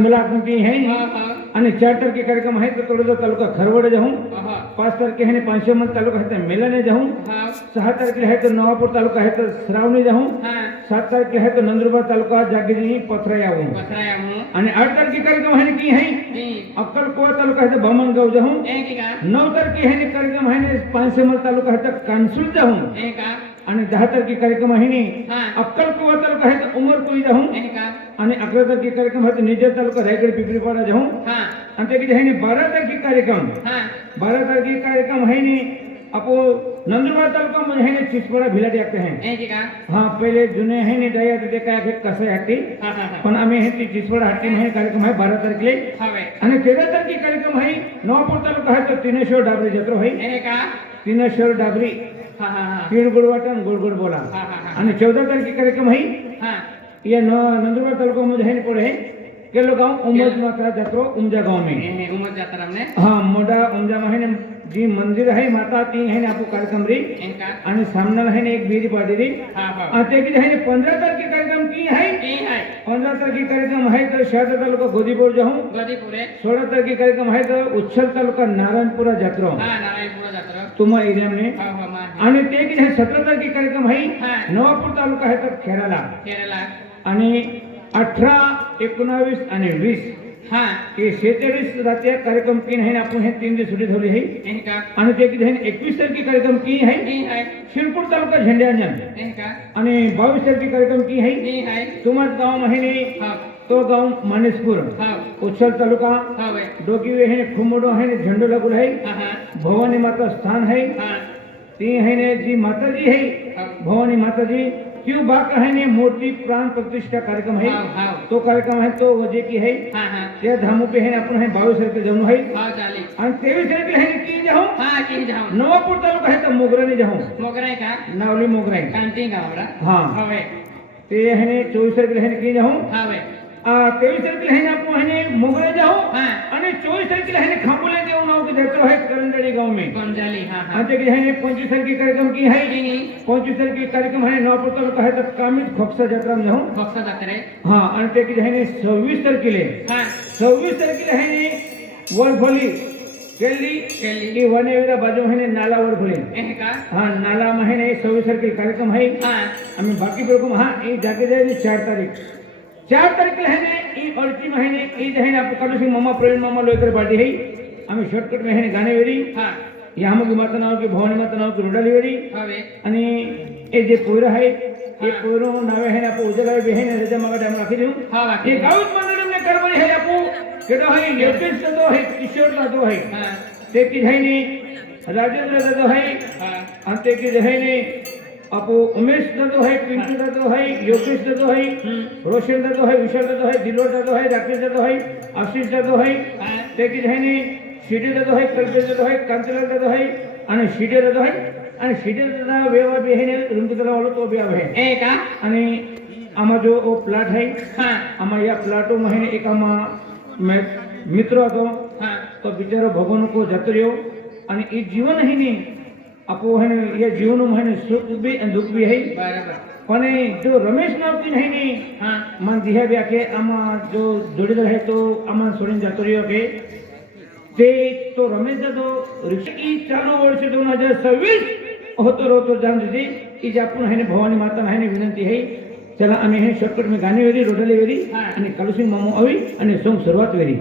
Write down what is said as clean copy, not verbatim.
मुलाकात है आणि 4 तारखे कार्यक्रम आहे तर तोडोदा तालुका खरवड जाऊन 5 तारखे आहे पांशेमल तालुका आहे तर मेलाने जाऊन 6 तारखेला आहे तर नवापूर तालुका आहे तर श्रावणी जाऊन 7 तारखे आहे तर नंदुरबार तालुका जागेजी पथरायावून आणि 8 तारखे कार्यक्रम आहे की आहे अक्कलकोट तालुका आहे तर बामणगाव जाऊन 9 तारखे आहे कार्यक्रम आहे पांशेमल तालुका आहे तर कानसूल जाऊन आणि 10 तारखे कार्यक्रम आहे अक्कलकोट तालुका आहे तर उमरपुरी जाऊन आणि 11 तारखे कार्यक्रम आहे निजर तालुका रायगड पिपरीपाडा जाऊन आणि त्याची आहे 12 तारखे कार्यक्रम 12 तारखे कार्यक्रम है आपो नंदुरबार तालुका में है चिचपड़ा भिलाटी आते हैं हाँ पहले जुने है नहीं दया ते काय के कसे हट्टी पण आम्ही हे ती चिचपड़ा हट्टी में कार्यक्रम है 12 तारखेले आणि 13 तारखे कार्यक्रम है नवापूर तालुका है तो तिनेश्वर डाबरी जत्रो है तिनेश्वर डाबरी पीड़ गुड़वाटन गुड़ गुड़ बोला आणि 14 तारखे कार्यक्रम है ये नंदुरबार तालुका में है पड़े है केलो गांव उमज माता जत्रो उमजा गांव में उमज जात्रा हमने हाँ मोडा उमजा में जी मंदिर है माता ती है आपको कार्यक्रम री आणि सामना है एक बीरी पाडी री आते की है 15 तारखे कार्यक्रम की है 15 तारखे कार्यक्रम है तो शहर तालुका गोदीपुर जाऊं 16 तारखे कार्यक्रम है तो उच्छल तालुका नारायणपुरा जत्रो तुम्हा एरिया में आणि ते की है 17 तारखे कार्यक्रम है नवापूर तालुका है तो खेराला आणि 18 19 आणि 20 ये 46 रात्री कार्यक्रम की है आपण हे 3 दिवस सुटी ठेवली है आणि ते की है 21 तारखे कार्यक्रम की है शिरपूर तालुका झेंड्याजन आणि 22 तारखे कार्यक्रम की है तुमत गांव महीने तो गांव मानेसपुर उच्छल तालुका डोकी है खुमडो है झंडो लगुल है भवानी माता स्थान है ती है जी माता जी है भवानी माता जी क्यों बाक है ने मूर्ति प्राण प्रतिष्ठा कार्यक्रम है तो कार्यक्रम है तो वजह की है त्या धामो पे है अपन है 22 तारखे जाऊन है आणि 23 तारखे है की जाऊं नवापूर तालुका है तो मोगराने जाऊं का नावली मोगराई कांती गावरा हां ते है 24 तारखे है की जाऊं 23 तारखे है आपको है मोगरे जाऊं आणि 24 तारखे है खांबुले देव नाव के जत्रो है करंजड़ी गांव में कंजाली हां आते की है 25 तारखे कार्यक्रम की है 25 तारखे कार्यक्रम है नवापूर तालुका है तो कामित खोक्सा जत्रा में जाऊं खोक्सा जत्रे हां आणि ते की है 26 तारखेले 26 तारखेले है वरफली केली की वनेवीरा बाजू है नाला वरफली हां नाला महीने 26 तारखे कार्यक्रम है आम्ही बाकी प्रोग्राम हां ये जाके जाए 4 तारीख 4 तारखेला है ने ई अड़ती महीने ई है आपको कालू सिंह मामा प्रवीण मामा लोकर पार्टी है आम्ही शॉर्टकट में है गाने वेरी या हम की माता नाव की भवानी माता नाव की रुडाली वेरी आणि ए जे पोर है ये पोरो नावे है आपको उजगावे बहन रजा मागा डॅम राखी देऊ ये गावत मंदिर में करबरी है आपको केडो है लेटेस्ट तो है किशोर ला तो है ते की है ने राजेंद्र दा तो है अंते की है ने आपो उमेश दादो है पिंटू दादो है योगेश दादो है रोशन दादो है विशाल दादो है दिलोर दादो है राकेश दादो है आशीष दादो है ते की है ने शिडे दादो है कल्पेश दादो है कांतलाल दादो है आणि शिडे दादो है आणि शिडे दादा वेवा बेहने रुंगतला वालो तो बेवा है ए का आणि आमा जो ओ प्लॉट है आमा या प्लॉटो महीने एक आमा मित्र હતો तो बिचारो भगवान को जतरियो आणि ई जीवन है ने आपो है ये जीवन में सुख भी और दुख भी है बराबर पने जो रमेश नावती है ने मन दिया भी आके आमा जो जोड़ीदार है तो आमा सोडून जातो रियो के ते तो रमेश दादो रिक्षा की चालू वर्ष 2026 होतो रोतो जान दीदी ई जापून है भवानी माता है विनंती है चला आम्ही हे शॉर्टकट में गाणी वेरी रोडले वेरी आणि कालू सिंह मामू आवी आणि सॉन्ग सुरुवात वेरी